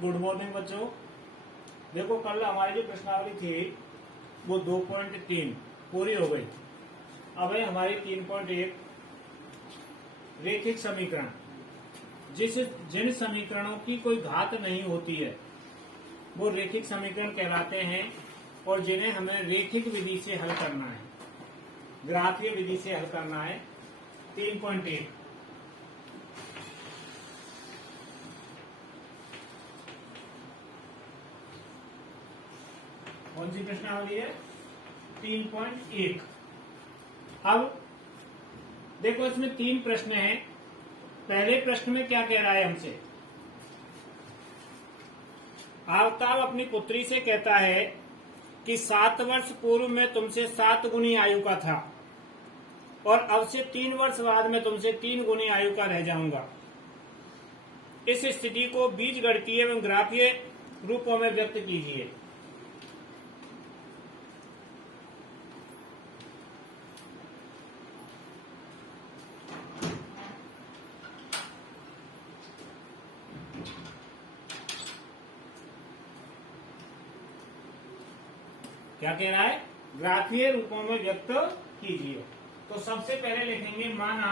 Good morning बच्चों। देखो कल हमारी जो प्रश्नावली थी वो 2.3 पूरी हो गई। अब है हमारी 3.1 रेखिक समीकरण। जिन समीकरणों की कोई घात नहीं होती है वो रेखिक समीकरण कहलाते हैं और जिन्हें हमें रेखिक विधि से हल करना है, ग्राफीय विधि से हल करना है। 3.1 कौन सी प्रश्नावली है? 3.1। अब देखो इसमें 3 प्रश्न हैं। पहले प्रश्न में क्या कह रहा है हमसे? आफ्ताब अपनी पुत्री से कहता है कि 7 वर्ष पूर्व में तुमसे 7 गुनी आयु का था और अब से 3 वर्ष बाद में तुमसे 3 गुनी आयु का रह जाऊंगा। इस स्थिति को बीजगणितीय एवं ग्राफीय रूपों में व्यक्त कीजिए। क्या कह रहा है? ग्राफीय रूपों में व्यक्त कीजिए। तो सबसे पहले लिखेंगे माना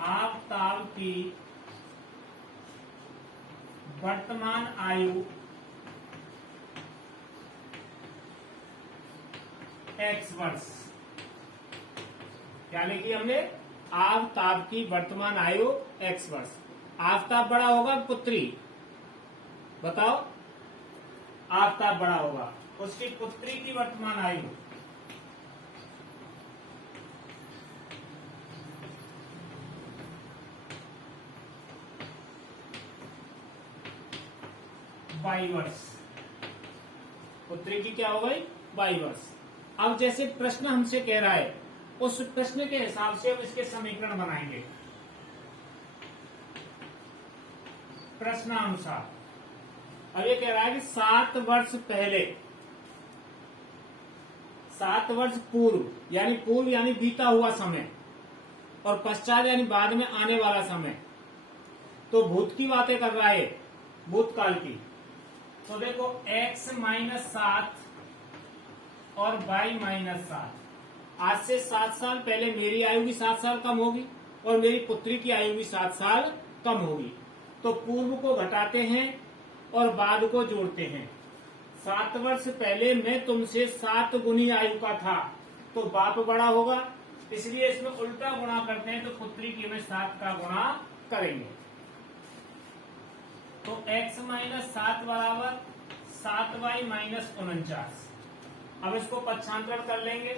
आफ्ताब की वर्तमान आयु x वर्ष। क्या लिखी हमने? आफ्ताब की वर्तमान आयु x वर्ष। आफ्ताब बड़ा होगा पुत्री? बताओ, आफ्ताब बड़ा होगा, उसकी पुत्री की वर्तमान आयु बाई वर्ष। पुत्री की क्या हो गई? 22 वर्ष। अब जैसे प्रश्न हमसे कह रहा है उस प्रश्न के हिसाब से हम इसके समीकरण बनाएंगे प्रश्नानुसार। अब ये कह रहा है कि 7 वर्ष पहले, 7 वर्ष पूर्व यानी बीता हुआ समय और पश्चात यानी बाद में आने वाला समय। तो भूत की बातें कर रहा है, भूतकाल की। तो देखो x - 7 और y - 7। आज से 7 साल पहले मेरी आयु भी 7 साल कम होगी और मेरी पुत्री की आयु भी 7 साल कम होगी। तो पूर्व को घटाते हैं और बाद को जोड़ते हैं। 7 वर्ष पहले मैं तुमसे 7 गुनी आयु का था, तो बाप बड़ा होगा, इसलिए इसमें उल्टा गुणा करते हैं। तो पुत्री की में 7 का गुणा करेंगे। तो x - 7 बराबर 7y - 49। अब इसको पक्षांतरण कर लेंगे।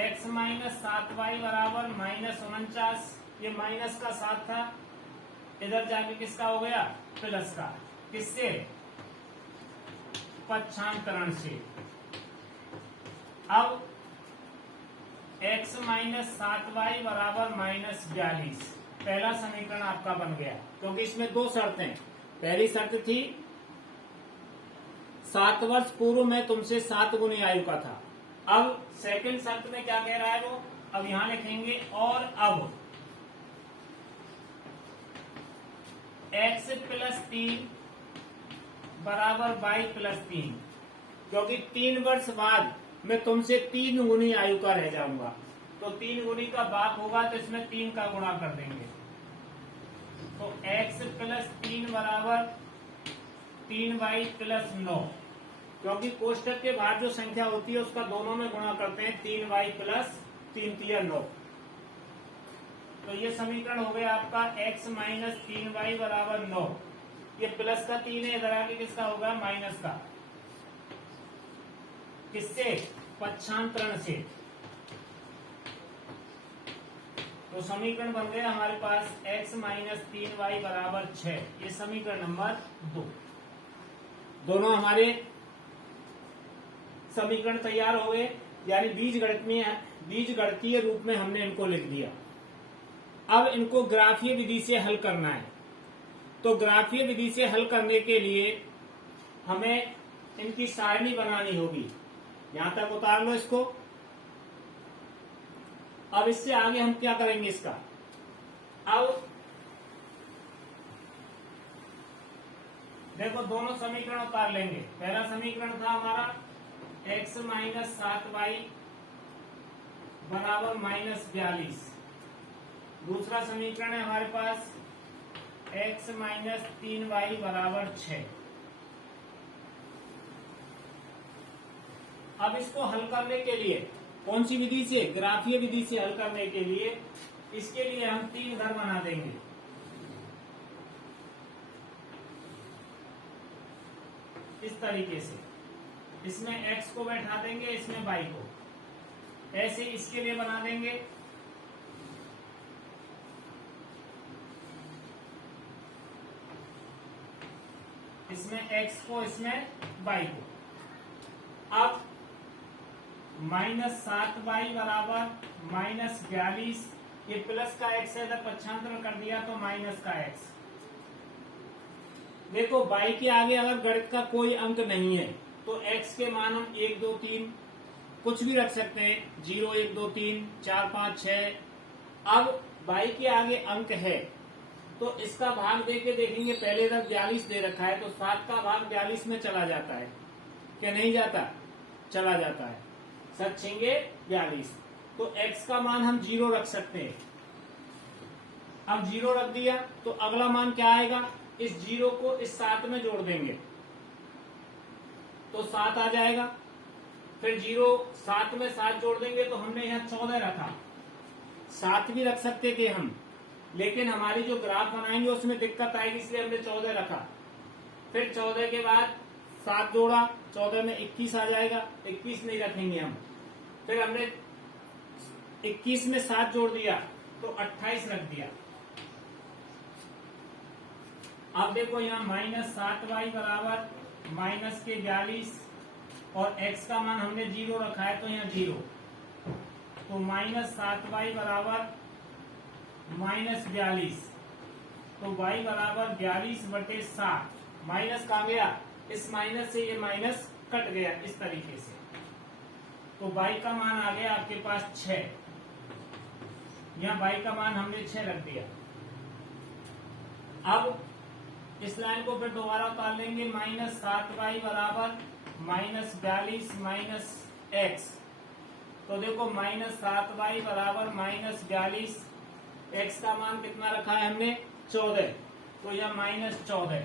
x - 7y बराबर -49। ये माइनस का 7 था, इधर जाके किसका हो गया? प्लस का। किससे? पक्षांतरण से। अब x - 7y बराबर -42। पहला समीकरण आपका बन गया, क्योंकि इसमें 2 शर्तें। पहली शर्त थी 7 वर्ष पूर्व में तुमसे 7 गुनी आयु का था। अब सेकंड शर्त में क्या कह रहा है वो? अब यहां लिखेंगे और अब x + 3 बराबर y + 3, क्योंकि 3 वर्ष बाद मैं तुमसे 3 गुनी आयु का रह जाऊंगा। तो 3 गुनी का बाप होगा तो इसमें 3 का गुणा कर देंगे। तो x + 3 बराबर 3y + 9, क्योंकि कोष्टक के बाद जो संख्या होती है उसका दोनों में गुणा करते हैं। 3y + 3 × 9। तो ये समीकरण हो गया आपका x - 3y बराबर 9। ये प्लस का 3 है, इधर आके किसका होगा? माइनस का। किससे? पक्षांतरण से। तो समीकरण बन गया हमारे पास x - 3y बराबर 6। ये समीकरण नंबर 2। दोनों हमारे समीकरण तैयार हो गए, यानी बीजगणितीय रूप में हमने इनको लिख दिया। अब इनको ग्राफीय विधि से हल करना है। तो ग्राफीय विधि से हल करने के लिए हमें इनकी सारणी बनानी होगी। यहां तक उतार लो इसको। अब इससे आगे हम क्या करेंगे? इसका अब देखो दोनों समीकरण उतार लेंगे। पहला समीकरण था हमारा x माइनस 7y बराबर -42। दूसरा समीकरण है हमारे पास x माइनस 3y बराबर 6। अब इसको हल करने के लिए कौन सी विधि से, ग्राफीय विधि से हल करने के लिए, इसके लिए हम 3 घर बना देंगे। इस तरीके से इसमें x को बैठा देंगे, इसमें y को, ऐसे इसके लिए बना देंगे। इसमें x को, इसमें y को। अब -7y बराबर -42, ये प्लस का x है, अगर पक्षांतर कर दिया तो माइनस का x। देखो y के आगे अगर गणित का कोई अंक नहीं है तो x के मान हम 1 2 3 कुछ भी रख सकते हैं, 0 1 2 3 4 5 6। अब y के आगे अंक है तो इसका भाग देके देखेंगे, पहले इधर 42 दे रखा है तो 7 का भाग 42 में चला जाता है, क्या नहीं जाता? चला जाता है। 7 छेंगे 42, तो x का मान हम 0 रख सकते हैं। अब 0 रख दिया तो अगला मान क्या आएगा, इस 0 को इस 7 में जोड़ देंगे तो 7 आ जाएगा। फिर 0 7 में 7 जोड़ देंगे तो हमने यहाँ 14 रखा, 7 भी रख सकते थे हम, लेकिन हमारी जो ग्राफ बनाएंगे उसमें दिक्कत आएगी, इसलिए हमने 14 रखा। फिर 14 के बाद 7 जोड़ा, 14 में 21 आ जाएगा, 21 नहीं रखेंगे हम। फिर हमने 21 में 7 जोड़ दिया तो 28 रख दिया। अब देखो यहाँ -7y बराबर -42 और x का मान हमने 0 रखा है तो यहाँ 0, तो -7y बराबर -42, तो y बराबर 42/7। माइनस कहाँ गया, इस माइनस से ये माइनस कट गया इस तरीके से, तो y का मान आ गया आपके पास 6। यहाँ y का मान हमने 6 रख दिया। अब इस लाइन को फिर दोबारा उतार लेंगे, -7y बराबर -42 -x, तो देखो -7y बराबर -42, x का मान कितना रखा है हमने 14, तो यह -14,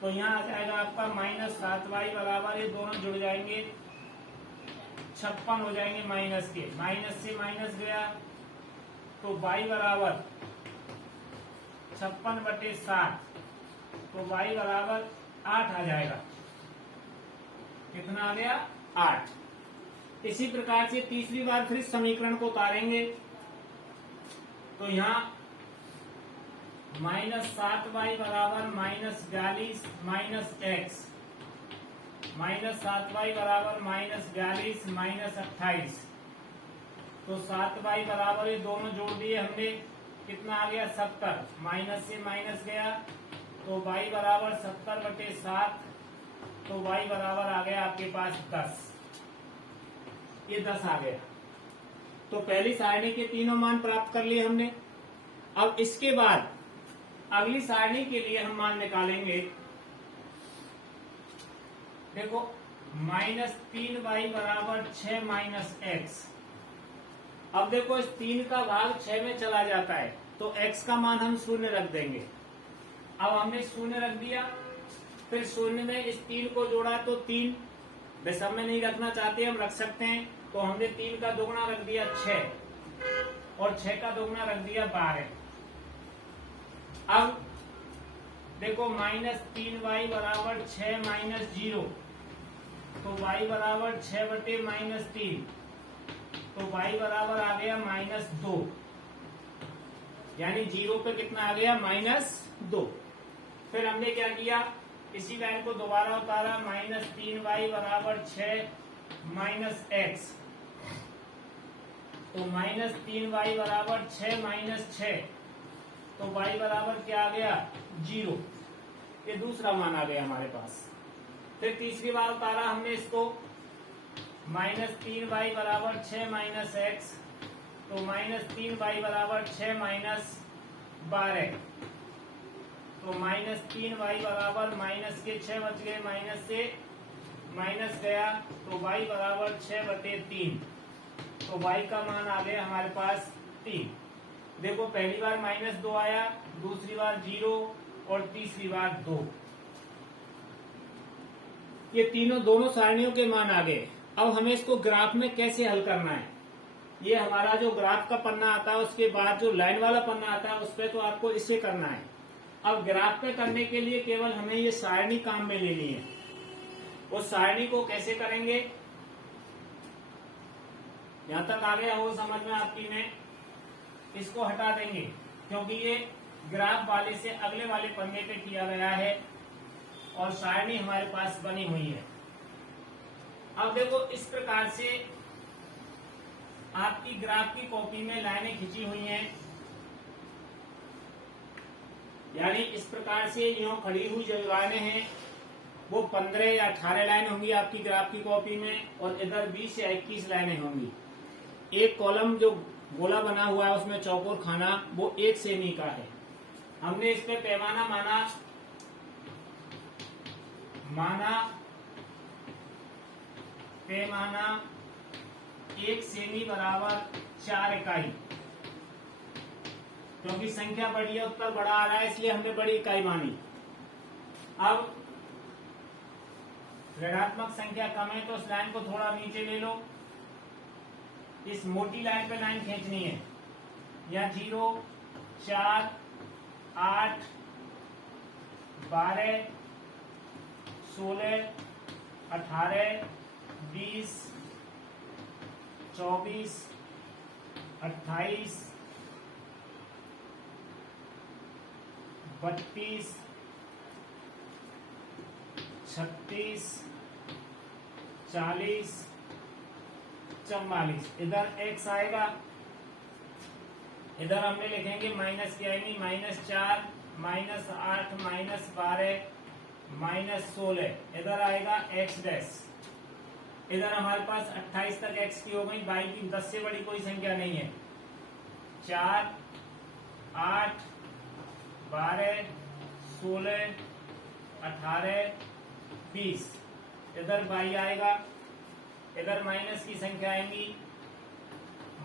तो यहाँ आ जाएगा आपका -7y बराबर, ये दोनों जुड़ जाएंगे 56 हो जाएंगे माइनस के, माइनस से माइनस गया तो y बराबर 56/7, तो y बराबर 8 आ जाएगा। कितना आ गया, 8। इसी प्रकार से तीसरी बार फिर इस समीकरण को उतारेंगे तो यहाँ -7y बराबर -42 -x, -7y बराबर -42 -28, तो 7y बराबर ये दोनों जोड़ दिए हमने, कितना आ गया 70, माइनस से माइनस गया तो y बराबर 70/7, तो y बराबर आ गया आपके पास 10, ये 10 आ गया। तो पहली सारणी के तीनों मान प्राप्त कर लिए हमने। अब इसके बाद अगली सारणी के लिए हम मान निकालेंगे। देखो -3y बराबर 6 -x। अब देखो इस 3 का भाग 6 में चला जाता है तो x का मान हम 0 रख देंगे। अब हमने 0 रख दिया, फिर 0 में इस 3 को जोड़ा तो 3, दशम में नहीं रखना चाहते हम रख सकते हैं, तो हमने 3 का दोगुना रख दिया 6 और 6 का दोगुना रख दिया 12। अब देखो -3y बराबर 6 -0, तो y बराबर 6/-3, तो y बराबर आ गया -2, यानी 0 पे कितना आ गया -2। फिर हमने क्या किया, इसी लाइन को दोबारा उतारा, -3y बराबर 6 -x, तो -3y बराबर 6 -6, तो y बराबर क्या आ गया 0, ये दूसरा मान आ गया हमारे पास। फिर तीसरी बार उतारा हमने इसको, -3y बराबर 6 -x, तो -3y बराबर 6 - 12, तो -3y बराबर माइनस के 6 बच गए, माइनस से माइनस गया तो y बराबर 6/3, तो y का मान आ गया हमारे पास 3। देखो पहली बार -2 आया, दूसरी बार 0 और तीसरी बार 2, ये तीनों दोनों सारणियों के मान आ गए। अब हमें इसको ग्राफ में कैसे हल करना है, ये हमारा जो ग्राफ का पन्ना आता है उसके बाद जो लाइन वाला पन्ना आता है उस पर तो आपको इससे करना है। अब ग्राफ पे करने के लिए केवल हमें ये सारणी काम में लेनी है। उस सारणी को कैसे करेंगे, यहां तक आ गया हो समझ में आपकी में, इसको हटा देंगे क्योंकि ये ग्राफ वाले से अगले वाले पन्ने पे किया गया है और सारणी हमारे पास बनी हुई है। अब देखो इस प्रकार से आपकी ग्राफ की कॉपी में लाइनें खींची हुई हैं, यानी इस प्रकार से यूं खड़ी हुई जो लाइनें हैं वो 15 या 18 लाइन होंगी आपकी ग्राफ की कॉपी में, और इधर 20 या 21 लाइनें होंगी। एक कॉलम जो गोला बना हुआ है उसमें चौकोर खाना वो 1 सेमी का है। हमने इस पे पैमाना माना पैमाना 1 सेमी बराबर 4 इकाई, क्योंकि संख्या बड़ी है उत्तर बड़ा आ रहा है इसलिए हमने बड़ी इकाई मानी। अब ऋणात्मक संख्या कम है तो इस लाइन को थोड़ा नीचे ले लो, इस मोटी लाइन पे लाइन खींचनी है, या 0, 4, 8, 12, 16, 18, 20, 24, 28, 32, 36, 40, 44। इधर x आएगा, इधर हमने लिखेंगे माइनस क्या आएंगी, -4, -8, -12, -16, इधर आएगा x डैश। इधर हमारे पास 28 तक x की हो गई, y की 10 से बड़ी कोई संख्या नहीं है। 4, 8, 12, 16, 18, 20, इधर y आएगा, इधर माइनस की संख्या आएंगी,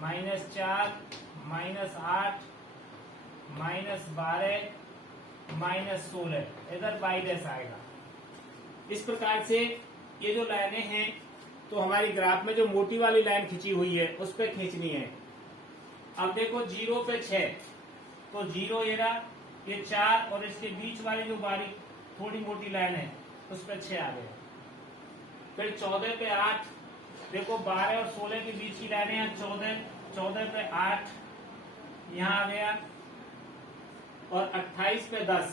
-4, -8, -12, -16, इधर y डैश आएगा। इस प्रकार से ये जो लाइनें हैं तो हमारी ग्राफ में जो मोटी वाली लाइन खींची हुई है उस पर खींचनी है। अब देखो 0 पे 6, तो 0 ये 4 और इसके बीच वाली जो बारीक थोड़ी मोटी लाइन है उस पर 6 आ गया। फिर 14 पे 8, देखो 12 और 16 के बीच की लाइनें हैं, 14 पे 8 यहां आ गया, और 28 पे 10,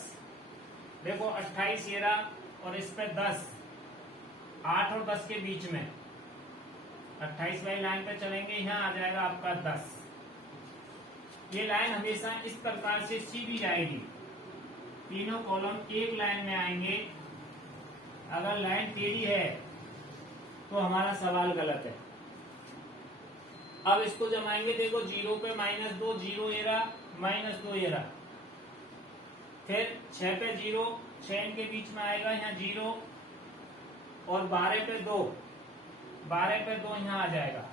देखो 28 ये रहा और इस पे 10, 8 और 10 के बीच में 28 वाली लाइन पे चलेंगे, यहाँ आ जाएगा आपका 10। ये लाइन हमेशा इस प्रकार से सीधी जाएगी, तीनों कॉलम एक लाइन में आएंगे। अगर लाइन टेढ़ी है तो हमारा सवाल गलत है। अब इसको जमाएंगे, देखो 0 पे -2, 0 ये रहा, -2 ये रहा। फिर 6 पे 0, 6 इनके बीच में आएगा, यहाँ 0, और 12 पे 2, 12 पे 2 यहाँ आ जाएगा।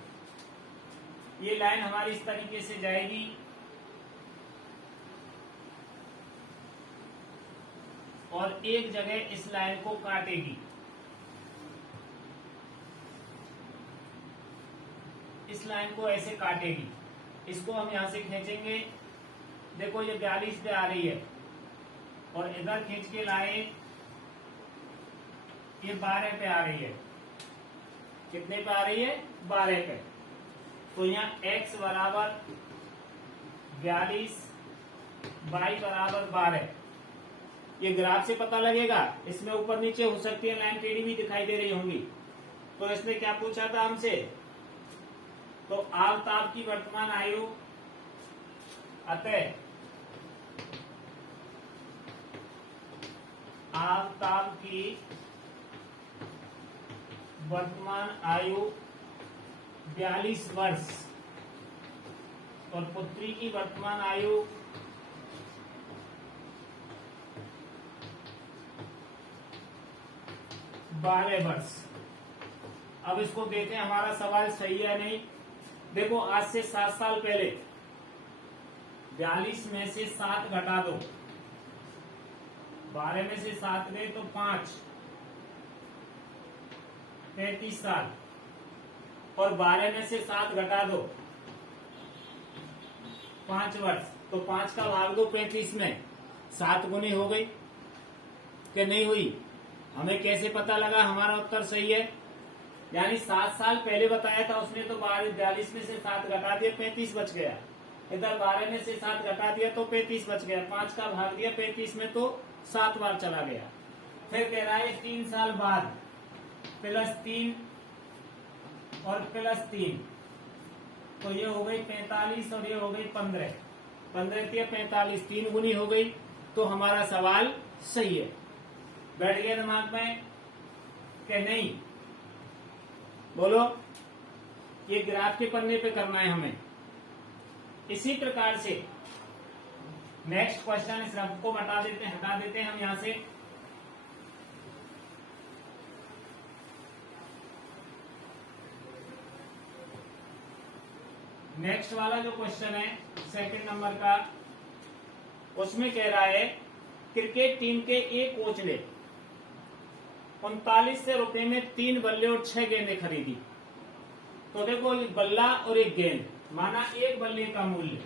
ये लाइन हमारी इस तरीके से जाएगी, और एक जगह इस लाइन को काटेगी, इस लाइन को ऐसे काटेगी। इसको हम यहां से खींचेंगे, देखो ये 42 पे आ रही है, और इधर खींच के लाए ये 12 पे आ रही है। कितने पे आ रही है? 12 पे। तो यहाँ x बराबर 42, y बराबर 12। ये ग्राफ से पता लगेगा, इसमें ऊपर नीचे हो सकती है, लाइन टेढ़ी भी दिखाई दे रही होंगी। तो इसने क्या पूछा था हमसे, तो आफताब की वर्तमान आयु, अतः आफताब की वर्तमान आयु 42 वर्ष और पुत्री की वर्तमान आयु 12 वर्ष। अब इसको देखें हमारा सवाल सही है नहीं। देखो आज से 7 साल पहले 42 में से 7 घटा दो, 12 में से 7 गए तो 5, 35 साल, और 12 में से 7 घटा दो 5 वर्ष, तो 5 का भाग दो 35 में, 7 गुनी हो गई कि नहीं हुई? हमें कैसे पता लगा हमारा उत्तर सही है? यानी 7 साल पहले बताया था उसने, तो 42 में से 7 घटा दिया 35 बच गया। इधर 12 में से 7 घटा दिया तो 35 बच गया, 5 का भाग दिया 35 में तो 7 बार चला गया। फिर कह रहा है 3 साल बाद +3 और +3, तो ये हो गई 45 और ये हो गई 15, 15 या 45, 3 गुनी हो गई, तो हमारा सवाल सही है। बैठ गया दिमाग में कि नहीं? बोलो। ये ग्राफ के पन्ने पे करना है हमें। इसी प्रकार से नेक्स्ट क्वेश्चन, इस रफ को हटा देते हैं हम यहां से। नेक्स्ट वाला जो क्वेश्चन है 2 नंबर का, उसमें कह रहा है क्रिकेट टीम के एक कोच ने 39 रुपए में 3 बल्ले और 6 गेंदें खरीदी। तो देखो बल्ला और एक गेंद, माना एक बल्ले का मूल्य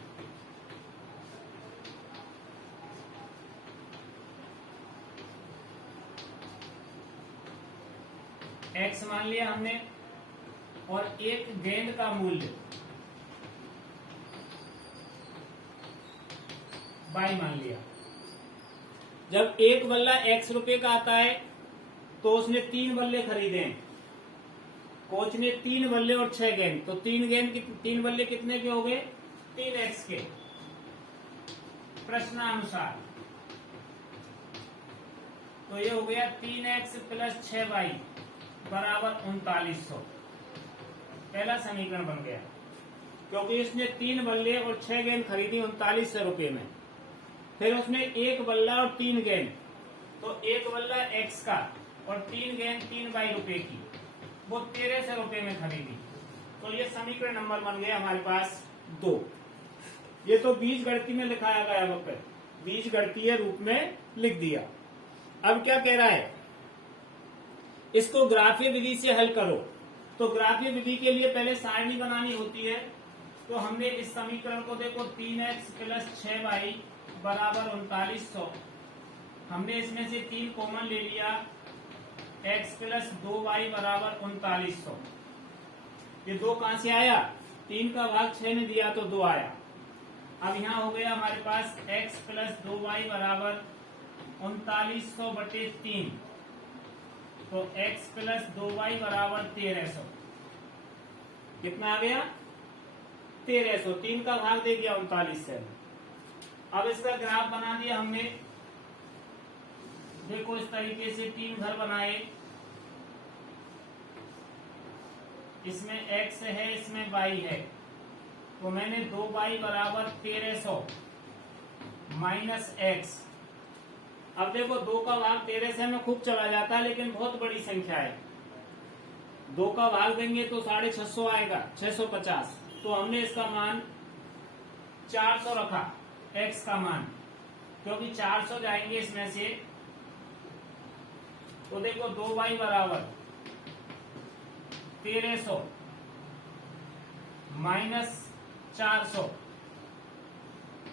x मान लिया हमने, और एक गेंद का मूल्य y मान लिया। जब एक बल्ला x रुपए का आता है तो उसने 3 बल्ले खरीदे हैं, कोच ने 3 बल्ले और 6 गेंद, तो 3 बल्ले कितने के हो गए? 3x के। प्रश्नानुसार तो ये हो गया 3x + 6y बराबर 3900। पहला समीकरण बन गया, क्योंकि इसने 3 बल्ले और 6 गेंद खरीदी 3900 रुपए में। फिर उसने एक बल्ला और 3 गेंद, तो एक बल्ला x का और 3 गेंद 3y रुपए की, वो 1300 रुपए में खरीदी। तो ये समीकरण नंबर बन गया हमारे पास 2। ये तो बीजगणितीय में लिखाया गया, वक्त बीजगणितीय रूप में लिख दिया। अब क्या कह रहा है? इसको ग्राफीय विधि से हल करो। तो ग्राफीय विधि के लिए पहले सारणी बनानी होती है। तो हमने इस समीकरण को देखो 3x + 6y बराबर 3900, हमने इसमें से 3 कॉमन ले लिया, x + 2y बराबर 3900। ये 2 कहां से आया? 3 का भाग 6 ने दिया तो 2 आया। अब यहां हो गया हमारे पास x + 2y बराबर 3900/3, तो x + 2y बराबर 1300। कितना आ गया? 1300। 3 का भाग दे दिया 39 से। अब इसका ग्राफ बना दिया हमने। देखो इस तरीके से 3 घर बनाए, इसमें x है, इसमें y है, तो मैंने 2y बराबर 1300 - x। अब देखो 2 का भाग 1300 में खूब चला जाता है, लेकिन बहुत बड़ी संख्या है। 2 का भाग देंगे तो 650 आएगा, 650। तो हमने इसका मान 400 रखा, x का मान, क्योंकि 400 जाएंगे इसमें से। तो देखो 2y बराबर 1300 - 400,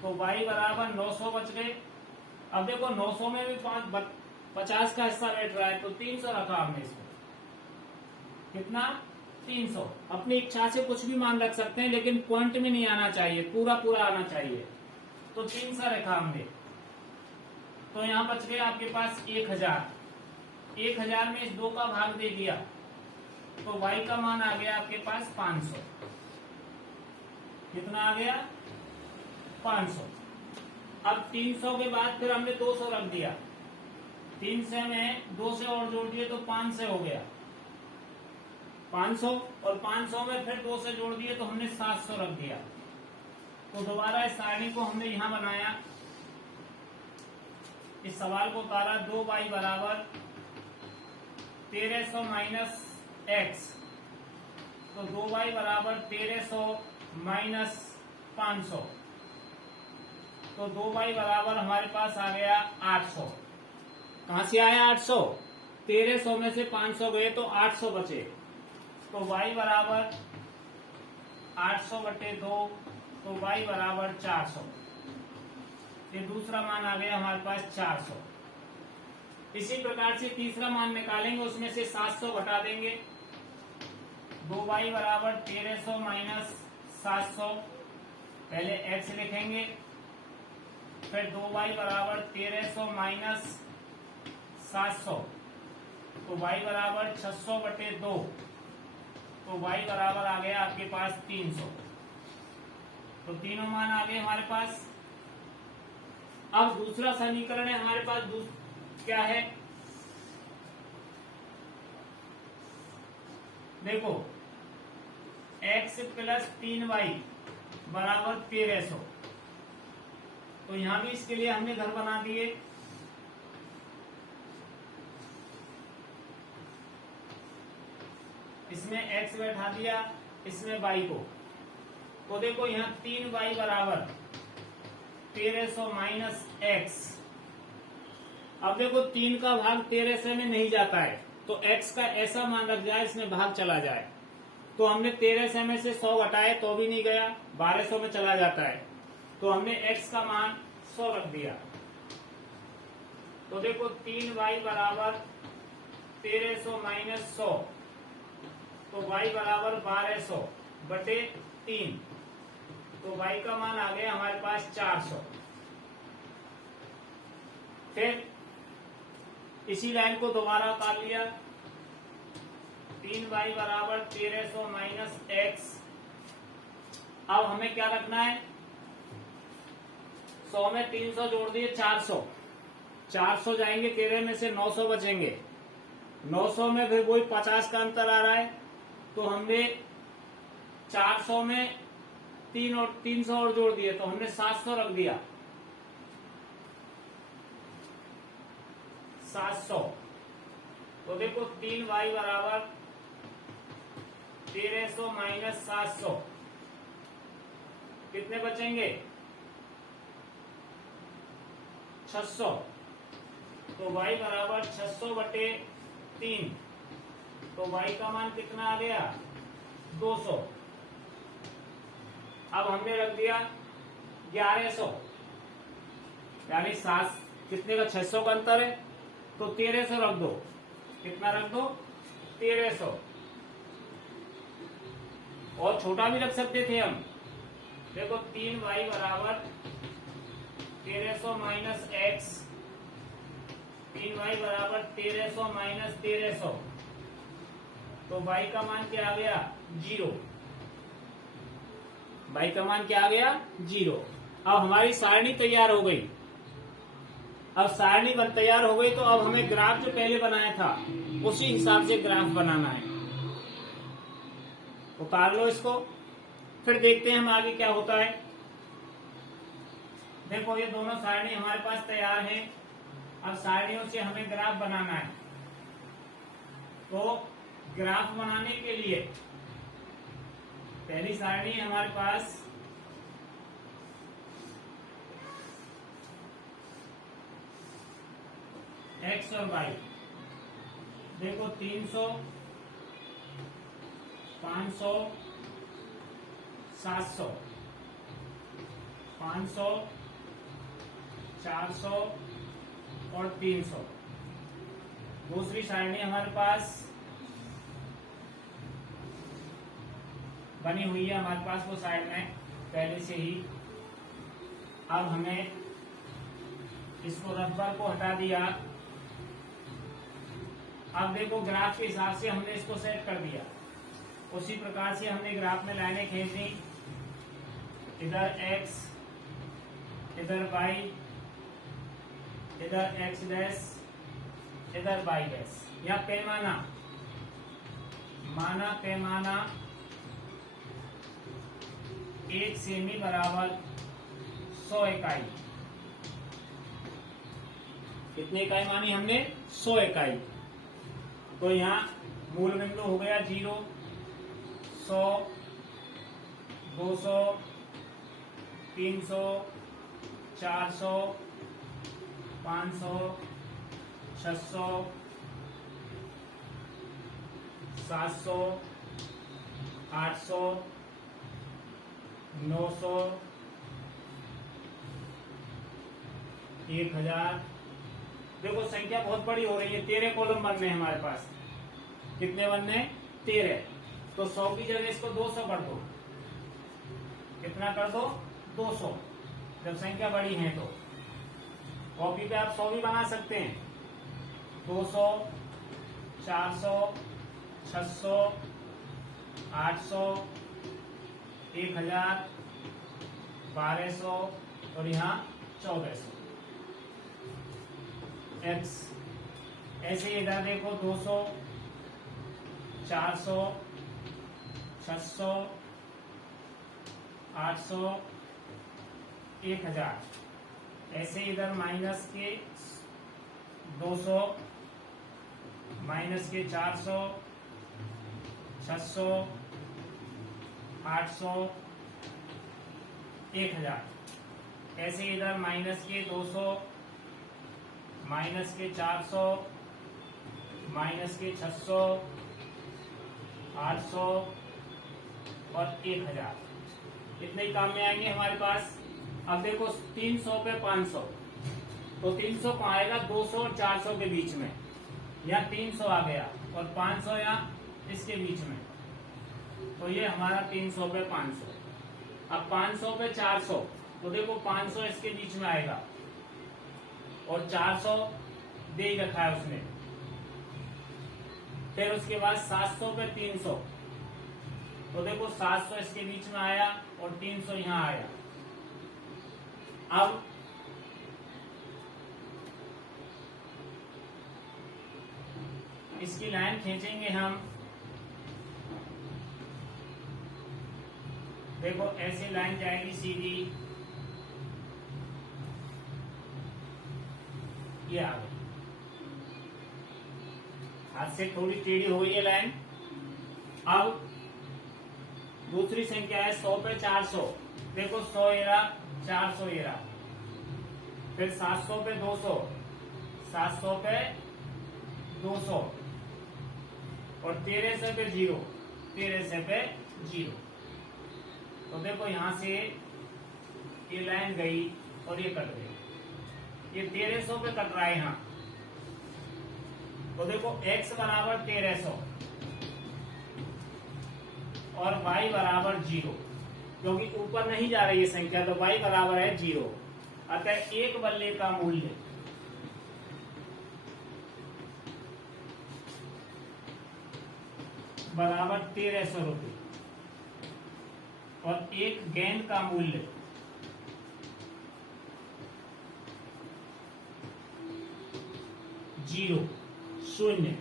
तो y बराबर 900 बच गए। अब देखो 900 में भी 50 का हिस्सा बैठ रहा है, तो 300 रखा हमने इसमें। कितना? 300। अपनी इच्छा से कुछ भी मान रख सकते हैं, लेकिन पॉइंट में नहीं आना चाहिए, पूरा पूरा आना चाहिए। तो 300 रखा हमने, तो यहां बच गया आपके पास 1000। 1000 में इस 2 का भाग दे दिया, तो y का मान आ गया आपके पास 500। कितना आ गया? 500। अब 300 के बाद फिर हमने 200 रख दिया, 300 में 2 से और जोड़ दिए तो 500 हो गया, 500, और 500 में फिर 2 से जोड़ दिए तो हमने 700 रख दिया। तो दोबारा इस सारणी को हमने यहां बनाया, इस सवाल को उतारा, 2y बराबर 1300 माइनस एक्स, तो 2y बराबर 1300 माइनस 500, तो 2y बराबर हमारे पास आ गया 800। कहां से आया 800? 1300 में से 500 गए तो 800 बचे, तो y बराबर 800 बटे 2, तो y बराबर 400। ये दूसरा मान आ गया हमारे पास 400। इसी प्रकार से तीसरा मान निकालेंगे, उसमें से 700 घटा देंगे। 2y बराबर 1300 माइनस 700, पहले x लिखेंगे, फिर 2y बराबर 1300 माइनस 700, तो y बराबर 600 बटे 2, तो y बराबर आ गया आपके पास 300। तो तीनों मान आ गए हमारे पास। अब दूसरा समीकरण है हमारे पास, क्या है देखो, x प्लस 3y बराबर 1300, तो यहां भी इसके लिए हमने घर बना दिए। इसमें x बैठा दिया, इसमें y को, तो देखो यहाँ 3y बराबर 1300 माइनस एक्स। अब देखो 3 का भाग 1300 में नहीं जाता है, तो x का ऐसा मान रख जाए इसमें भाग चला जाए। तो हमने 1300 में से 100 घटाए तो भी नहीं गया, 1200 में चला जाता है, तो हमने x का मान 100 रख दिया। तो देखो 3y बराबर 1300 माइनस 100, तो y बराबर 1200 बटे 3, तो y का मान आ गया हमारे पास 400। फिर इसी लाइन को दोबारा उतार लिया, 3y बराबर 1300 माइनस एक्स। अब हमें क्या रखना है, 100 में 300 जोड़ दिए 400, 400 जाएंगे 13 में से 900 बचेंगे, 900 में फिर वही 50 का अंतर आ रहा है, तो हमने 400 में 300 और जोड़ दिए, तो हमने 700 रख दिया। 700, तो देखो 3y बराबर 1300 माइनस 700, कितने बचेंगे 600, तो y बराबर 600 बटे 3, तो y का मान कितना आ गया 200। अब हमने रख दिया 1100, यानी 7 कितने का 600 का अंतर है, तो 1300 रख दो, कितना रख दो 1300, और छोटा भी रख सकते थे हम। देखो 3y बराबर 1300 माइनस एक्स, 3y बराबर 1300 माइनस 1300, तो y का मान क्या आ गया 0, y का मान क्या आ गया 0। अब हमारी सारणी तैयार हो गई। अब सारणी तैयार हो गई, तो अब हमें ग्राफ जो पहले बनाया था उसी हिसाब से ग्राफ बनाना है। उतार लो इसको, फिर देखते हैं हम आगे क्या होता है। देखो ये दोनों सारणी हमारे पास तैयार है। अब सारणियों से हमें ग्राफ बनाना है, तो ग्राफ बनाने के लिए पहली सारणी है हमारे पास x और y। देखो 300, 500, 700, 500, 400 और 300। दूसरी सारणी हमारे पास बनी हुई है, हमारे पास वो साइड में पहले से ही। अब हमें इसको रफबर को हटा दिया। अब देखो ग्राफ के हिसाब से हमने इसको सेट कर दिया, उसी प्रकार से हमने ग्राफ में लाइनें खींच दी, इधर x, इधर y, इधर x डैश, इधर y डैश। या पैमाना, माना पैमाना 1 सेमी बराबर 100 इकाई। कितने इकाई मानी हमने 100 इकाई। तो यहाँ मूल बिंदु हो गया 0, 100, 200, 300, 400, 500, 600, 700, 800, 900, 1000। देखो संख्या बहुत बड़ी हो रही है, 13 कॉलम बनने हैं हमारे पास। कितने बनने? 13। तो 100 की जगह इसको 200 कर दो। कितना कर दो? 200। जब संख्या बड़ी है तो कॉपी पे आप 100 भी बना सकते हैं। 200, 400, 600, 800, 1000, 1200 और यहाँ 1400 x। ऐसे इधर देखो 200, 400, 600, 800, 1000। ऐसे इधर माइनस के 200, माइनस के 400, 600, 800, 1000। ऐसे इधर माइनस के 200, माइनस के 400, माइनस के 600, 800 और 1000। इतने ही काम में आएंगे हमारे पास। अब देखो 300 पे 500, तो 300 कहाँ आएगा? 200 और 400 के बीच में। यहाँ 300 आ गया और 500 यहाँ इसके बीच में। तो ये हमारा 300 पे 500। अब 500 पे 400, तो देखो 500 इसके बीच में आएगा और 400 दे ही रखा है उसने। फिर उसके बाद 700 पे 300, तो देखो 700 इसके बीच में आया और 300 यहाँ आया। अब इसकी लाइन खींचेंगे हम। देखो ऐसी लाइन जाएगी सीधी, ये आ गई। हाथ से थोड़ी टेढ़ी हो गई है लाइन। अब दूसरी संख्या है 100 पे 400। देखो 100 एरा, 400 एरा। फिर 700 पे 200, 700 पे 200 और 1300 पे 0, 1300 पे 0। तो देखो यहां से ये लाइन गई और ये कट गई। ये 1300 पे कट रहा है यहाँ। तो देखो x बराबर 1300 और y बराबर 0, क्योंकि ऊपर नहीं जा रही है संख्या, तो y बराबर है 0। अतः एक बल्ले का मूल्य बराबर 1300 रुपये और एक गेंद का मूल्य जीरो, शून्य।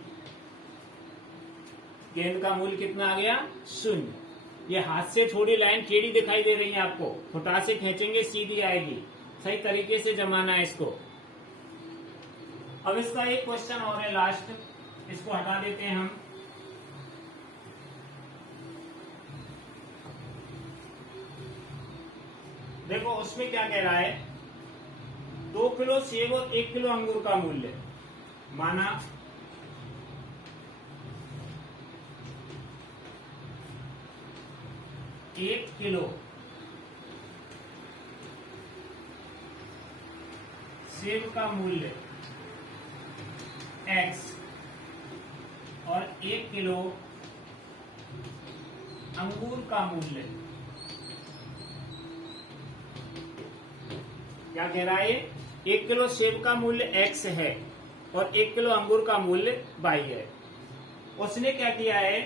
गेंद का मूल्य कितना आ गया? शून्य। ये हाथ से थोड़ी लाइन टेढ़ी दिखाई दे रही है आपको, फुटा से खींचेंगे सीधी आएगी। सही तरीके से जमाना है इसको। अब इसका एक क्वेश्चन और है लास्ट, इसको हटा देते हैं हम। देखो उसमें क्या कह रहा है? 2 किलो सेब और 1 किलो अंगूर का मूल्य। माना 1 किलो सेब का मूल्य x और 1 किलो अंगूर का मूल्य, क्या कह रहा है? 1 किलो सेब का मूल्य x है और 1 किलो अंगूर का मूल्य y है। उसने क्या किया है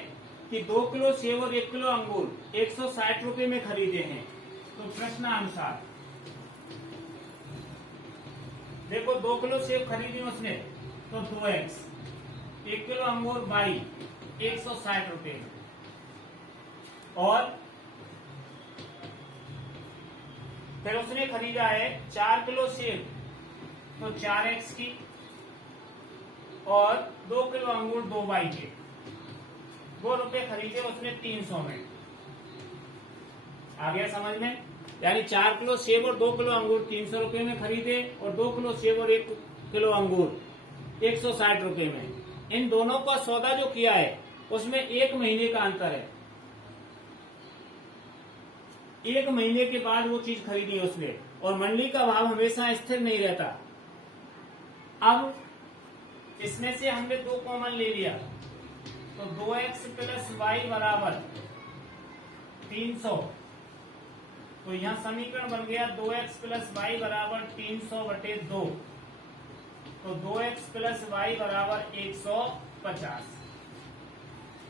कि 2 किलो सेब और 1 किलो अंगूर 160 रुपए में खरीदे हैं। तो प्रश्नानुसार देखो 2 किलो सेब खरीदी उसने तो 2x, 1 किलो अंगूर y 160 रुपए में, और फिर उसने खरीदा है 4 किलो सेब तो 4x की और 2 किलो अंगूर 2 बाई के, वो रुपए खरीदे उसने 300 में। आ गया समझ में? यानी 4 किलो सेब और 2 किलो अंगूर 300 रुपए में खरीदे, और 2 किलो सेब और 1 किलो अंगूर 160 रुपए में। इन दोनों का सौदा जो किया है उसमें 1 महीने का अंतर है। 1 महीने के बाद वो चीज खरीदी है उसने, और मंडी का भाव हमेशा स्थिर नहीं रहता। अब इसमें से हमने 2 कॉमन ले लिया, तो 2x प्लस वाई बराबर 300। तो यहां समीकरण बन गया 2x प्लस वाई बराबर 300/2। तो 2x प्लस वाई बराबर 150।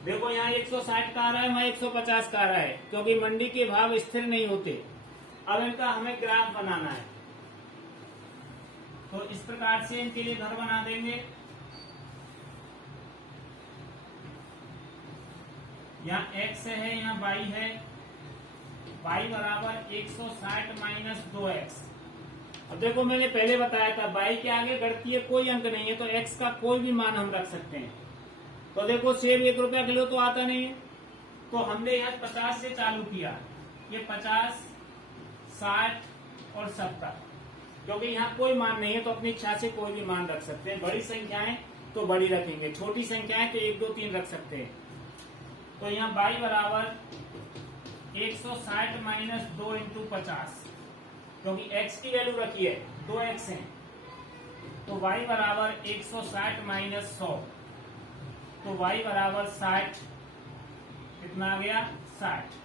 देखो यहाँ 160 का आ रहा है, वहां 150 का आ रहा है, क्योंकि मंडी के भाव स्थिर नहीं होते। अब इनका हमें ग्राफ बनाना है, तो इस प्रकार से इनके लिए घर बना देंगे। यहाँ x है, यहाँ y है, y बराबर 160 माइनस 2x। अब देखो मैंने पहले बताया था y के आगे गणितीय कोई अंक नहीं है, तो x का कोई भी मान हम रख सकते हैं। तो देखो सेब 1 रुपया किलो तो आता नहीं है, तो हमने यहाँ 50 से चालू किया। ये 50, 60 और 70, क्योंकि यहाँ कोई मान नहीं है तो अपनी इच्छा से कोई भी मान रख सकते हैं। बड़ी संख्याएं तो बड़ी रखेंगे, छोटी संख्याएं तो 1, 2, 3 रख सकते हैं। तो यहाँ y बराबर 160 माइनस 2 इंटू 50, क्योंकि x की वैल्यू रखी है, 2x है, तो y बराबर 160 माइनस 100, तो y बराबर 60। कितना आ गया? 60।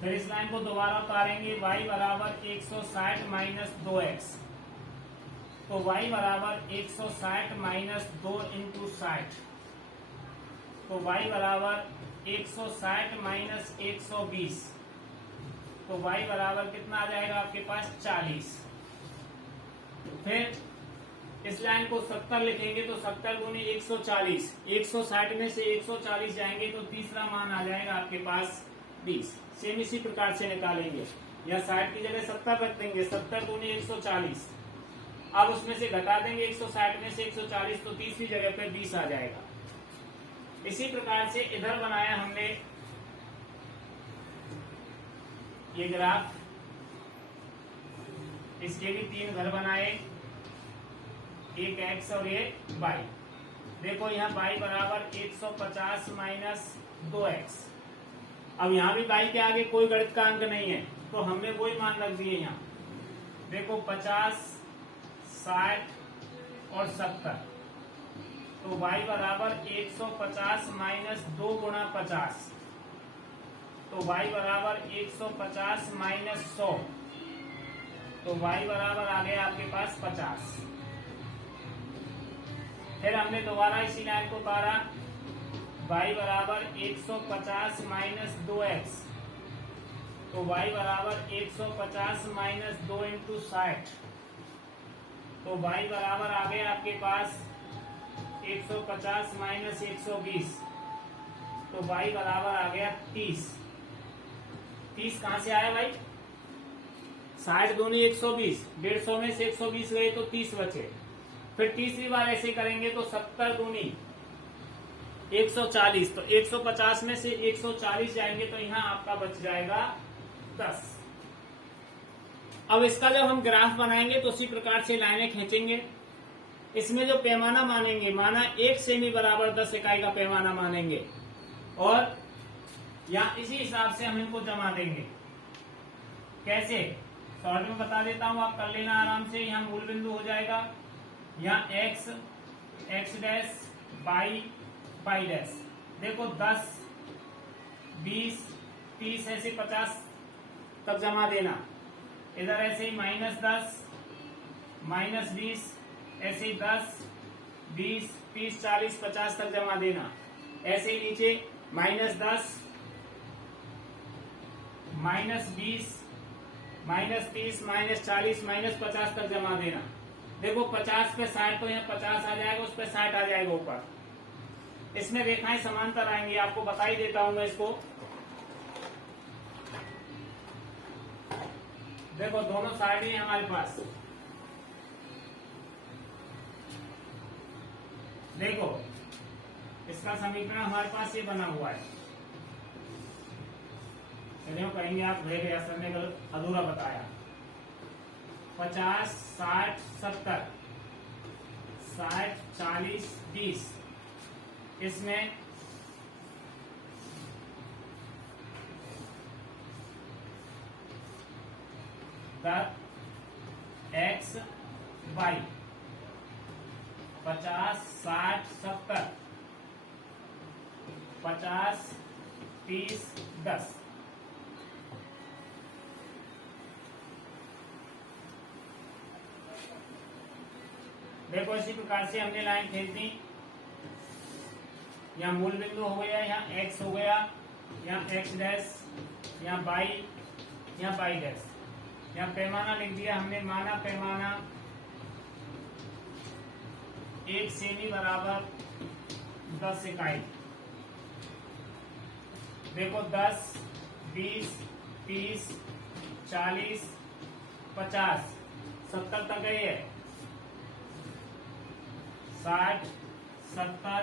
फिर इस लाइन को दोबारा उतारेंगे, y बराबर 160 माइनस 2x, तो y बराबर 160 माइनस 2 इंटू 60, तो y बराबर 160 माइनस 120, तो y बराबर कितना आ जाएगा आपके पास? 40। फिर इस लाइन को 70 लिखेंगे, तो 70 गुनी 140, 160 में से 140 जाएंगे तो तीसरा मान आ जाएगा आपके पास 20। सेम इसी प्रकार से निकालेंगे, या 60 की जगह 70 रख देंगे, 70 गुनी 140। अब उसमें से घटा देंगे 160 में से 140, तो तीसरी जगह पे 20 आ जाएगा। इसी प्रकार से इधर बनाया हमने ये ग्राफ, इसके भी 3 घर बनाए, एक x और एक y। देखो यहाँ y बराबर 150 माइनस 2x। अब यहाँ भी y के आगे कोई गणित का अंक नहीं है, तो हमने वही मान रख दिए यहाँ। देखो 50, 60 और 70, तो y बराबर 150 माइनस 2 गुणा 50, तो y बराबर 150 माइनस 100, तो y बराबर आ गया आपके पास 50। फिर हमने दोबारा इसी लाइन को उतारा, y बराबर 150 माइनस 2x, तो y बराबर 150 माइनस 2 इंटू 60, तो y बराबर आ गया आपके पास 150 माइनस 120, तो y बराबर आ गया 30। 30 कहां से आया भाई? 60 दूनी 120, 150 में से 120 गए तो 30 बचे। फिर तीसरी बार ऐसे करेंगे तो 70 दूनी 140, तो 150 में से 140 जाएंगे तो यहाँ आपका बच जाएगा 10। अब इसका जब हम ग्राफ बनाएंगे तो उसी प्रकार से लाइनें खींचेंगे। इसमें जो पैमाना मानेंगे, माना 1 सेमी बराबर 10 इकाई का पैमाना मानेंगे, और यहाँ इसी हिसाब से हम इनको जमा देंगे। कैसे? शॉर्ट में बता देता हूं, आप कर लेना आराम से। यहाँ मूल बिंदु हो जाएगा, यहाँ x, x dash, y, y dash. देखो 10, 20, 30 ऐसे 50 तक जमा देना। इधर ऐसे ही -10, -20, ऐसे ही 10, 20, 30, 40, 50 तक जमा देना। ऐसे ही नीचे -10, -20, -30, -40, -50 तक जमा देना। देखो 50 पे 60, तो यहाँ 50 आ जाएगा, उस पे 60 आ जाएगा ऊपर। इसमें रेखाएं समांतर आएंगी, आपको बता ही देता हूं मैं इसको। देखो दोनों साइड ही हमारे पास, देखो इसका समीकरण हमारे पास ये बना हुआ है। चलिए हम कहेंगे आप रह गया सर ने गलत अधूरा बताया। 50 60 70 60 40 20 इसमें एक्स वाई 50 60 70 50 30 10 देखो इसी प्रकार से हमने लाइन खींच दी। यहाँ मूल बिंदु हो गया, यहाँ एक्स हो गया, यहाँ एक्स डैश, यहाँ बाई, यहाँ बाई डैश। यहाँ पैमाना लिख दिया हमने, माना पैमाना 1 सेमी बराबर 10 इकाई। देखो 10 20 30 40 50 70 तक गई है। 60 70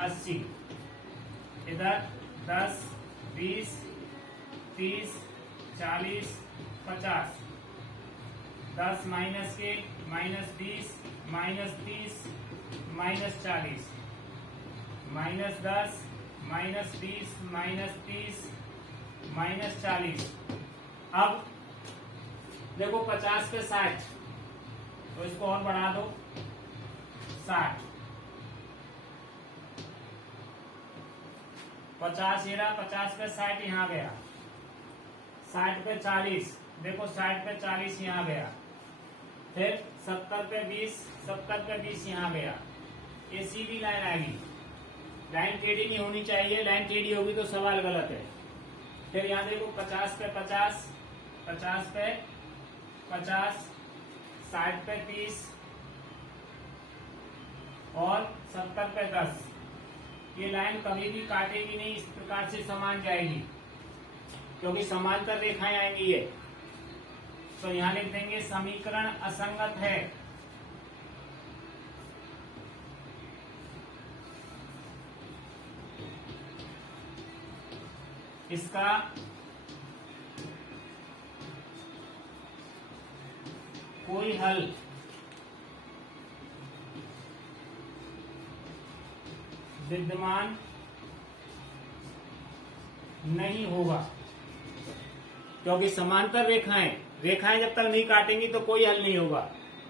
80 इधर 10 20 30 40 50 10 माइनस के -20 -30 -40 -10 -20 -30 -40। अब देखो 50 पे 60 तो इसको और बढ़ा दो 60 50 ये रहा, 50 पे 60 यहाँ गया, 60 पे 40 देखो 60 पे 40 यहाँ गया, फिर 70 पे 20 70 पे 20 यहाँ गया। ये सीधी लाइन आएगी। लाइन टेढ़ी नहीं होनी चाहिए, लाइन टेढ़ी होगी तो सवाल गलत है। फिर यहाँ देखो 50 पे 50 50 पे 50 60 पे 30 और 70 पे 10। ये लाइन कभी भी काटेगी नहीं, इस प्रकार से समान जाएगी क्योंकि समांतर रेखाएं आएंगी ये। तो यहां लिख देंगे समीकरण असंगत है। इसका कोई हल विद्यमान नहीं होगा क्योंकि समांतर रेखाएं जब तक नहीं काटेंगी तो कोई हल नहीं होगा।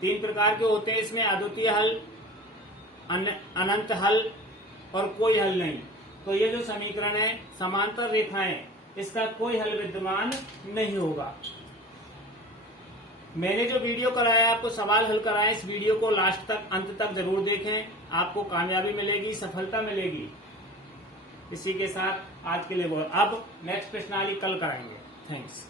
3 प्रकार के होते हैं इसमें, अद्वितीय हल, अनंत हल और कोई हल नहीं। तो ये जो समीकरण है समांतर रेखाएं, इसका कोई हल विद्यमान नहीं होगा। मैंने जो वीडियो कराया आपको सवाल हल कराया, इस वीडियो को लास्ट तक अंत तक जरूर देखें, आपको कामयाबी मिलेगी, सफलता मिलेगी। इसी के साथ आज के लिए बहुत। अब नेक्स्ट प्रश्नावली कल कराएंगे। थैंक्स।